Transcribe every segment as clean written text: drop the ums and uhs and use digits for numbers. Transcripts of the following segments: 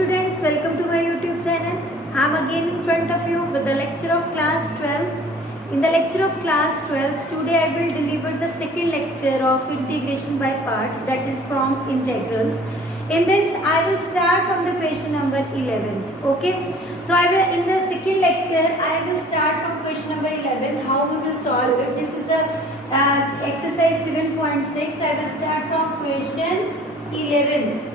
students, welcome to my YouTube channel. I am again in front of you with the lecture of class 12. In the lecture of class 12, today I will deliver the second lecture of integration by parts, that is from integrals. In this I will start from the question number 11. Okay. So in the second lecture I will start from question number 11, how we will solve it. This is the exercise 7.6. I will start from question 11.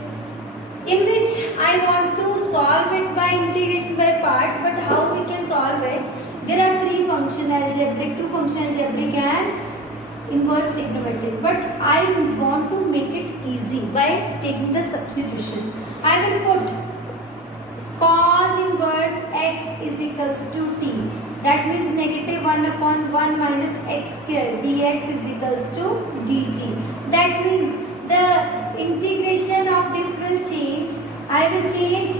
In which I want to solve it by integration by parts, but how we can solve it? There are three functions, algebraic, two functions, algebraic and inverse trigonometric. But I want to make it easy by taking the substitution. I will put cos inverse x is equals to t. That means negative 1 upon 1 minus x square dx is equals to dt. That means the integration of this will change. I will change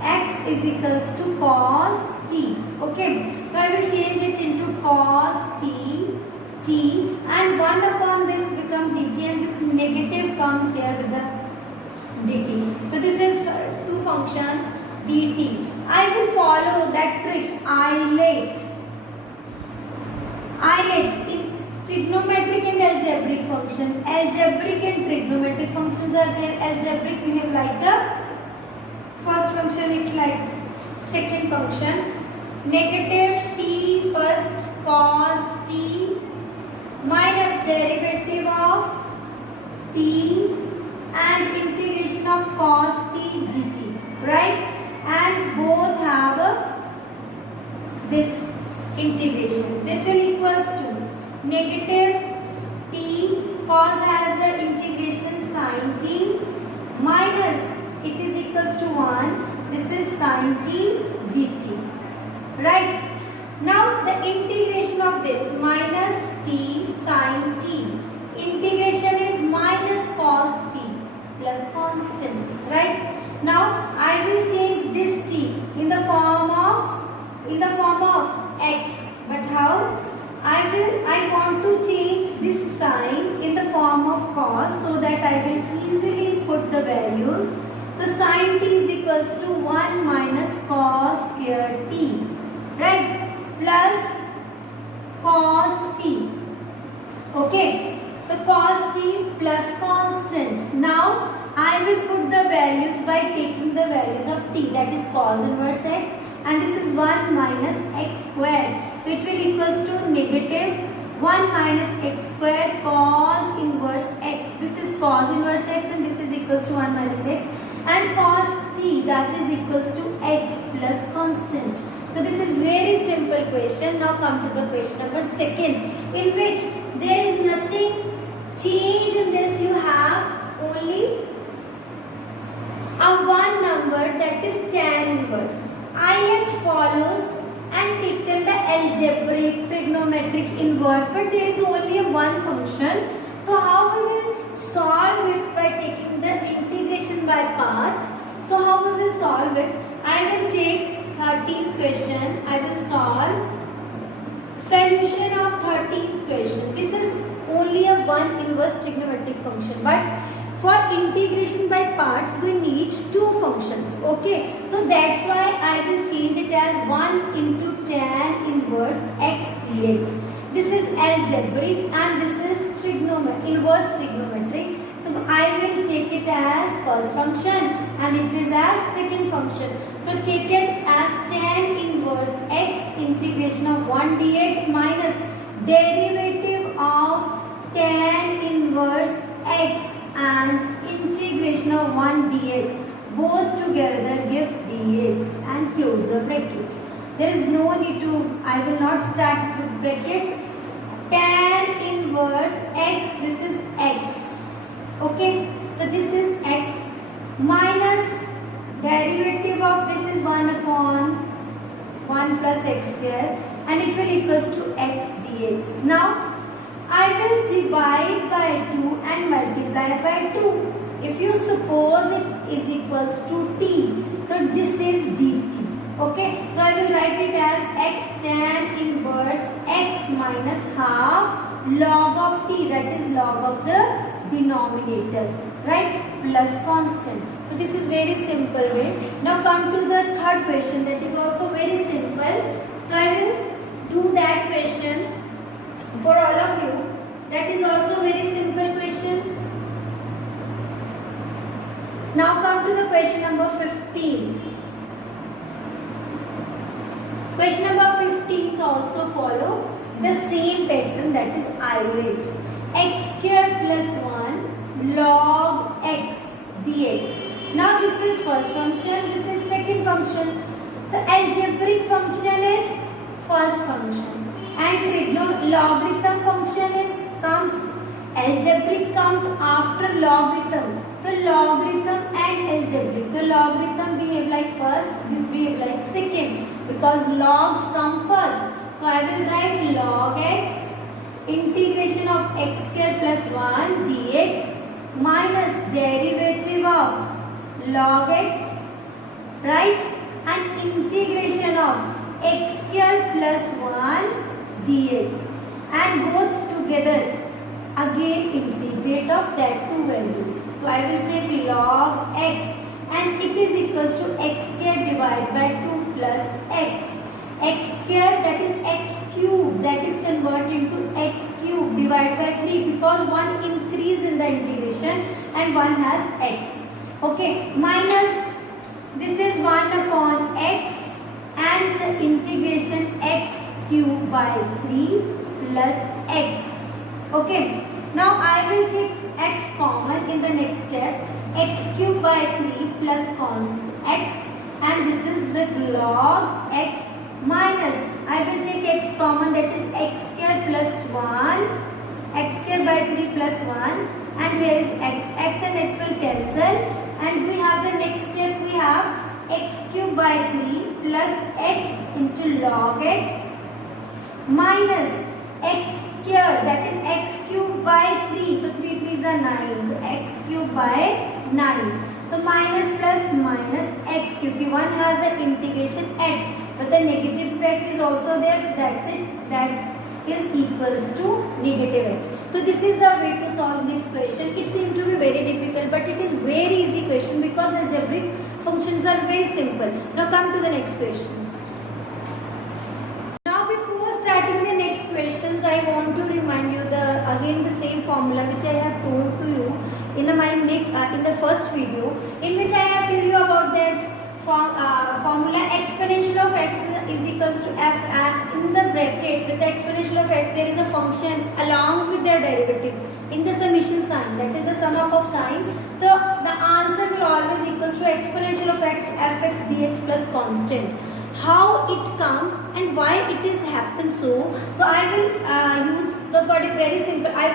x is equals to cos t. Okay. So I will change it into cos t, and 1 upon this become dt, and this negative comes here with the dt. So this is two functions dt. I will follow that trick. Isolate in trigonometric and algebraic function. Algebraic and trigonometric functions are there. Algebraic we have like the first function, it's like second function. Negative t first cos t minus derivative of t and integration of cos t dt. Right? And both have this integration. This will equals to negative t cos has the integration sin t minus it is equals to 1. This is sin t dt. Right? Now the integration of this minus t sin t. Integration is minus cos t plus constant. Right? Now I will change this t in the form of x. But how? I want to change this sign in the form of cos, so that I will easily put the values. So sin t is equals to 1 minus cos square t. Right? Plus cos t. Okay. The cos t plus constant. Now I will put the values by taking the values of t, that is cos inverse x, and this is 1 minus x square. So it will equals to negative 1 minus x square cos inverse x. This is cos inverse x and this is equals to 1 minus x, and cos t, that is equals to x plus constant. So this is very simple question. Now come to the question number 2, in which there is nothing change in this. You have only a one number, that is tan inverse. I let follows and taken the algebraic trigonometric inverse, but there is only a one function. So how we will solve it? By taking the integration by parts. So how we will solve it? I will take 13th question. I will solve solution of 13th question. This is only a one inverse trigonometric function, but for integration by parts we need two functions. Okay, so that's why I will change it as 1 into tan inverse x dx. This is algebraic and this is inverse trigonometric. So I will take it as first function and it is as second function. So take it as tan inverse x integration of 1 dx minus derivative of tan inverse x and integration of 1 dx. Both together give dx and close the bracket. There is no need to, I will not start with brackets. Tan inverse x, this is x. Okay, so this is x minus derivative of this is 1 upon 1 plus x square, and it will equals to x dx. Now I will divide by 2 and multiply by 2. If you suppose it is equals to t, so this is dt. Okay, so I will write it as x tan inverse x minus half log of t, that is log of the denominator, right, plus constant. So this is very simple way. Now come to the third question, that is also very simple. So I will do that question for all of you. That is also very simple question. Now come to the question number 15. Question number 15 also follow the same pattern, that is isolate. X square plus 1 log x dx. Now this is first function, this is second function. The algebraic function is first function and logarithm function algebraic comes after logarithm. The logarithm and algebraic. The logarithm behave like first, this behave like second because logs come first. So I will write log x integration of x square plus 1 dx minus derivative of log x, right, and integration of x square plus 1 dx, and both together again integrate of that two values. So I will take log x and it is equals to x square divided by 2 plus x square, that is x cube, that is converted into x cube divided by 3 because one increase in the integration and one has x. Okay, minus this is 1 upon x and the integration x cube by 3 plus x. Okay, now I will take x common in the next step, x cube by 3 plus constant x, and this is with log x minus, I will take x common, that is x square plus 1, x square by 3 plus 1, and here is x and x will cancel, and we have the next step, we have x cube by 3 plus x into log x minus x square, that is x cube by 3, so 3 3s are 9, so x cube by 9. So minus plus minus x cube, one has the integration x, but the negative effect is also there, that's it, that is equals to negative x. So this is the way to solve this question. It seems to be very difficult, but it is very easy question because algebraic functions are very simple. Now come to the next questions. Now before starting the next questions, I want to remind you again the same formula which I have told to you in the first video, in which I have told you about that formula exponential of x is equals to f, and in the bracket with the exponential of x there is a function along with their derivative in the summation sign, that is the sum up of sign. So the answer will always equals to exponential of x fx dx plus constant. How it comes and why it is happen so I will use the very simple, I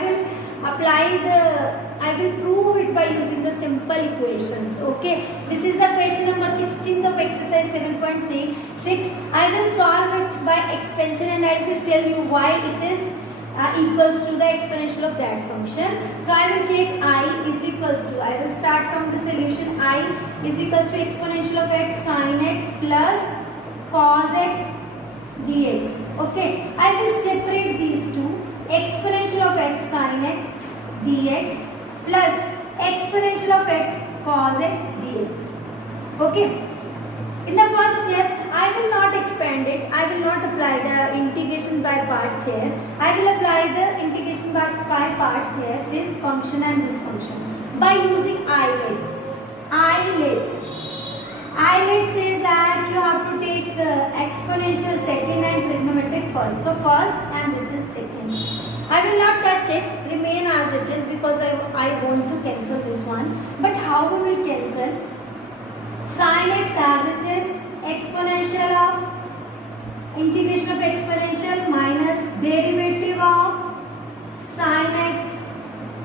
will prove it by using the simple equations. Okay, this is the question number 16 of exercise 7.6. I will solve it by expansion and I will tell you why it is equals to the exponential of that function. So I will take I is equals to, I will start from the solution, I is equals to exponential of x sin x plus cos x dx. Okay, I will separate these two, exponential of x sin x dx plus exponential of x cos x dx. Okay, in the first step I will not expand it, I will not apply the integration by parts here, I will apply the integration by parts here, this function and this function by using isolate. Isolate says that you have to take the exponential second and trigonometric first. So first and this is second. I will not touch it, remain as it is because I want to cancel this one. But how we will cancel? Sin x as it is, exponential of integration of exponential minus derivative of sin x,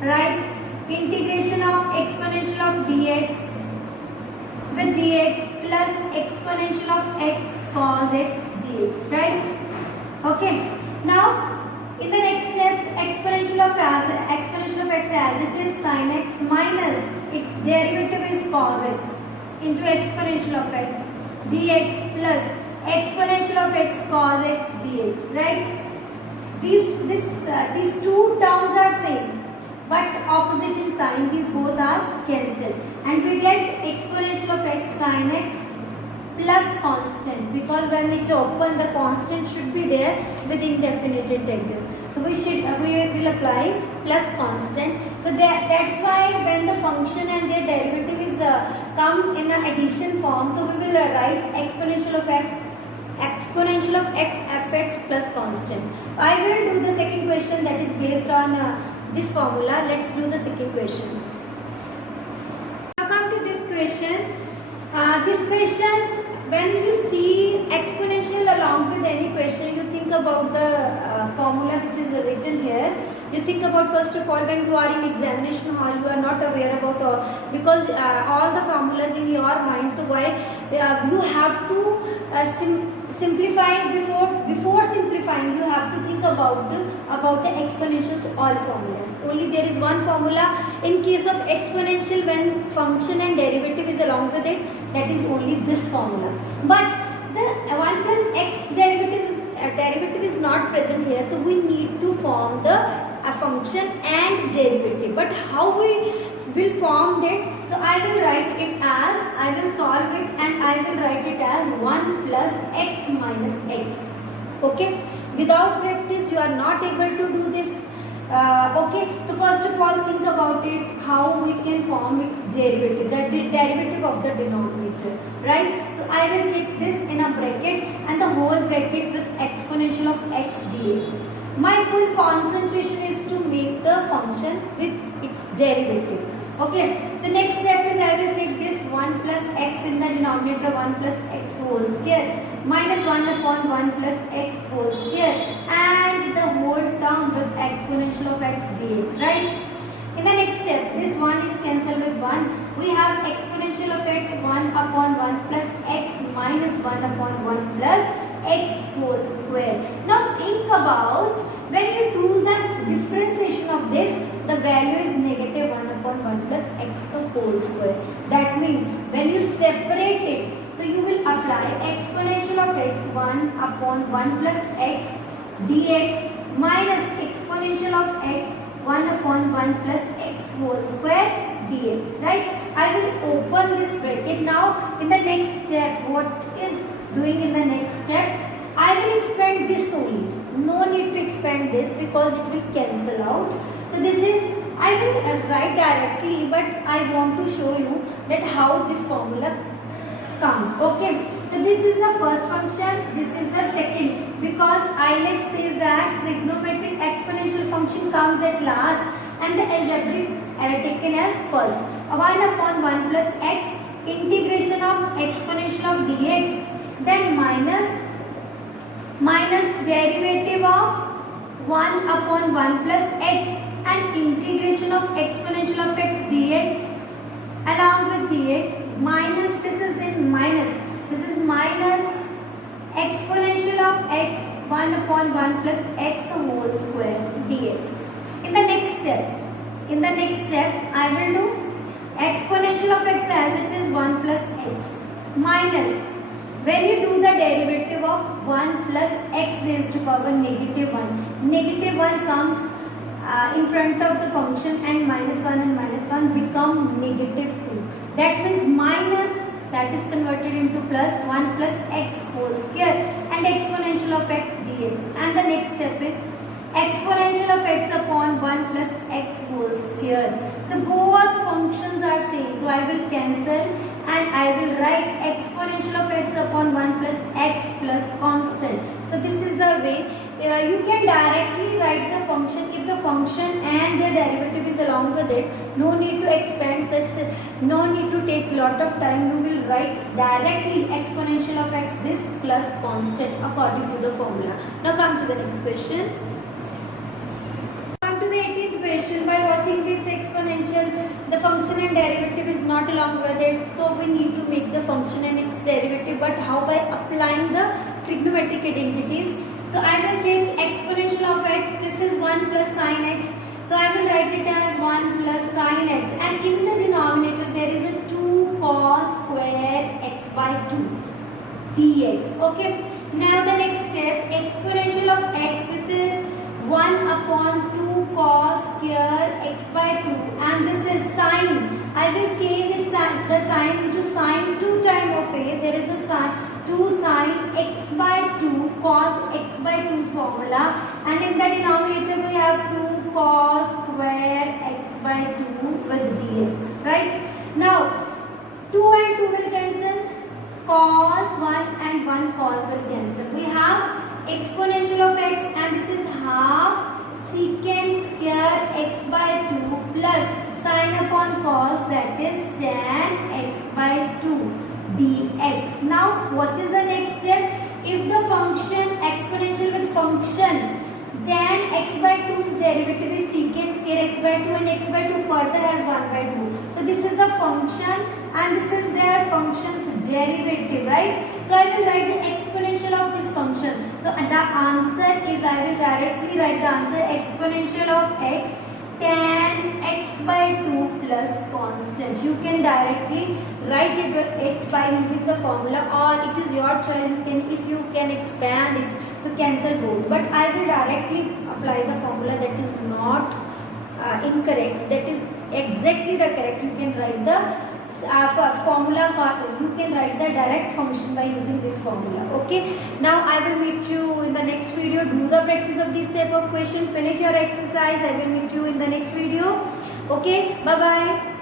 right? Integration of exponential of dx with dx plus exponential of x cos x dx, right? Okay, now in the next step exponential of x as it is sin x minus its derivative is cos x into exponential of x dx plus exponential of x cos x dx, right? These two terms are same but opposite in sign, these both are cancelled and we get exponential sin x plus constant, because when it open the constant should be there with indefinite integral. So we will apply plus constant. So that's why when the function and their derivative is come in an addition form, so we will write exponential of x fx plus constant. I will do the second question that is based on this formula. Let's do the second question. Now come to this question. These questions, when you see exponential along with any question, you think about the formula which is written here. You think about, first of all, when you are in examination hall, you are not aware about all, because all the formulas in your mind. So why you have to simplify before simplifying. You have to think about the exponentials all formulas. Only there is one formula in case of exponential when function and derivative is along with it. That is only this formula. But the 1 plus x derivative is not present here, so we need to form the function and derivative. But how we will form it? So I will write it as, I will solve it and I will write it as 1 plus x minus x. Okay, without practice you are not able to do this. Okay, so first of all think about it, how we can form its derivative, the derivative of the denominator, right? So I will take this in a bracket and the whole bracket with exponential of x dx. My full concentration is to make the function with its derivative. Okay, the next step is I will take this 1 plus x in the denominator, 1 plus x whole square minus 1 upon 1 plus x whole square and the whole term with exponential of x dx, right? In the next step, this 1 is cancelled with 1. We have exponential of x 1 upon 1 plus x minus 1 upon 1 plus x whole square. Now think about, when you do the differentiation of this, the value is negative 1 upon 1 plus x whole square. That means when you separate it, so you will apply exponential of x 1 upon 1 plus x dx minus exponential of x 1 upon 1 plus x whole square dx, right? I will open this bracket. Now in the next step, what is doing in the next step, I will expand this only. No need to expand this because it will cancel out. So this is, I will write directly, but I want to show you that how this formula comes. Okay, so this is the first function, this is the second, because IELTS says that trigonometric exponential function comes at last and the algebraic taken as first. 1 upon 1 plus x integration of exponential of dx, then minus derivative of 1 upon 1 plus x and integration of exponential of x dx along with dx minus, this is in minus, this is minus exponential of x 1 upon 1 plus x whole square dx. In the next step, I will do exponential of x as it is 1 plus x minus, when you do the derivative of 1 plus x raised to power negative 1, negative 1 comes in front of the function and minus 1 and minus 1 become negative 2. That means minus, that is converted into plus 1 plus x whole square and exponential of x dx. And the next step is exponential of x upon 1 plus x whole square. The both functions are same, so I will cancel and I will write exponential of x upon 1 plus x plus constant. So this is the way you can directly write the function. If the function and the derivative is along with it, no need to expand such, no need to take lot of time. You will write directly exponential of x this plus constant according to the formula. Now come to the next question. Come to the 18th question. By watching this exponential, the function and derivative is not along with it, so we need to make the function and its derivative. But how? By applying the trigonometric identities. So I will take exponential of x, this is 1 plus sine x, so I will write it as 1 plus sine x, and in the denominator there is a 2 cos square x by 2 dx. Okay, now the next step, exponential of x, this is 1 upon 2 cos square x by 2, and this is sine. I will change it the sign into sine 2 times of a. There is a sine 2 sine x by 2 cos x by 2's formula, and in the denominator we have 2 cos square x by 2 with dx, right? Now 2 and 2 will cancel, cos 1 and 1 cos will cancel. We have exponential of x, and this is half secant square x by 2 plus sine upon cos, that is tan x by 2 dx. Now what is the next step? If the function exponential with function tan x by 2's derivative is secant square x by 2, and x by 2 further has 1 by 2. So this is the function and this is their function's derivative, right? So I will write the exponential of this function. So the answer is, I will directly write the answer exponential of x tan x by 2 plus constant. You can directly write it by using the formula, or it is your choice. You can, if you can expand it to cancel both, but I will directly apply the formula. That is not incorrect, that is exactly the correct. You can write the formula, you can write the direct function by using this formula. Okay, now I will meet you in the next video. Do the practice of this type of question, finish your exercise. I will meet you in the next video. Okay, bye bye.